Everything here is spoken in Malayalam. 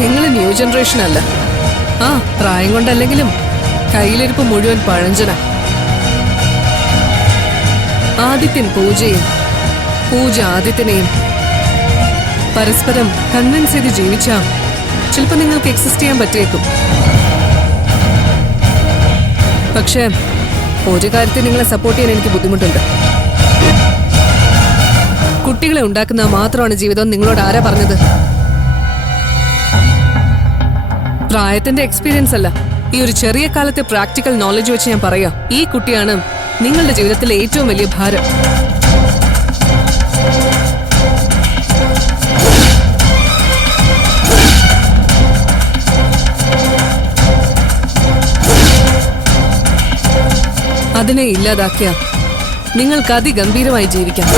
നിങ്ങൾ ന്യൂ ജനറേഷൻ അല്ല. ആ പ്രായം കൊണ്ടല്ലെങ്കിലും കയ്യിലിരിപ്പ് മുഴുവൻ പഴഞ്ചന. ആദിത്യൻ പൂജയും പൂജ ആദിത്യനെയും പരസ്പരം കൺവിൻസ് ചെയ്ത് ജീവിച്ചാ ചിലപ്പോൾ നിങ്ങൾക്ക് എക്സിസ്റ്റ് ചെയ്യാൻ പറ്റിയേക്കും. പക്ഷേ ഒരു കാര്യത്തിൽ നിങ്ങളെ സപ്പോർട്ട് ചെയ്യാൻ എനിക്ക് ബുദ്ധിമുട്ടുണ്ട്. കുട്ടികളെ ഉണ്ടാക്കുന്ന മാത്രമാണ് ജീവിതം നിങ്ങളോട് ആരാ പറഞ്ഞത്? പ്രായത്തിന്റെ എക്സ്പീരിയൻസ് അല്ല, ഈ ഒരു ചെറിയ കാലത്തെ പ്രാക്ടിക്കൽ നോളജ് വെച്ച് ഞാൻ പറയാം, ഈ കുട്ടിയാണ് നിങ്ങളുടെ ജീവിതത്തിലെ ഏറ്റവും വലിയ ഭാരം. അതിനെ ഇല്ലാതാക്കിയ നിങ്ങൾക്ക് അതിഗംഭീരമായി ജീവിക്കാം.